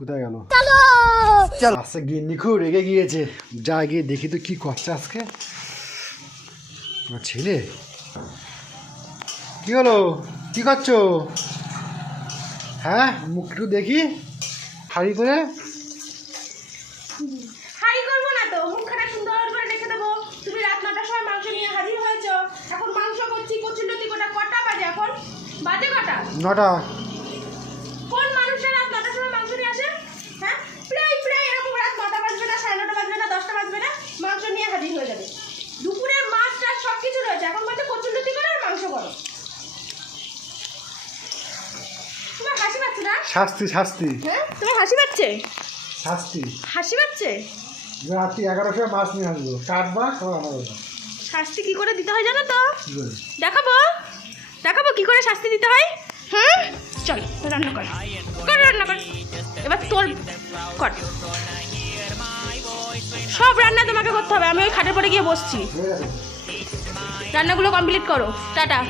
কোথায় গেল? আজকে গিন্নি খুব রেগে গিয়েছে। যা গিয়ে দেখি তো কি করছে আজকে আমার ছেলে। কি হলো, কি করছো? হ্যাঁ, মুখ একটু দেখি হাড়ি করে। হাড়ি করবো না তো, মুখখানা সুন্দর করে রেখে দেবো। তুমি রাত 9টার সময় মাংস নিয়ে হাজির হয়েছো। এখন মাংস করছি, কচুলতি গোটা। কটা বাজে এখন? বাজে কটা? 9টা। কোন মানুষের রাত 9টার সময় মাংস নিয়ে আসে? হ্যাঁ, প্রায় এরকম রাত 9টা বাজবে না, 9:30 বাজবে না, 10টা বাজবে না, মাংস নিয়ে হাজির হয়ে যাবে। দুপুরের মাছ টাছ সব কিছু রয়েছে, এখন বলছে কচুলতি করে আর মাংস করো। তোমার হাসি পাচ্ছে না? শাস্তি শাস্তি হ্যাঁ, তোমার হাসি পাচ্ছে? শাস্তি। হাসি পাচ্ছে? রাত্রি 11টার সময় মাছ নিয়ে আসবো, কাটবা খাওয়া হবে। শাস্তি কি করে দিতে হয় জানো তো? কি করে? দেখাবো কি করে শাস্তি দিতে হয়। হ্যাঁ, চল রান্না কর, রান্না কর। এবার তোর কর, সব রান্না তোমাকে করতে হবে। আমি ওই খাটের পরে গিয়ে বসছি। হয়ে গেছে। রান্নাগুলো কমপ্লিট করো। টাটা।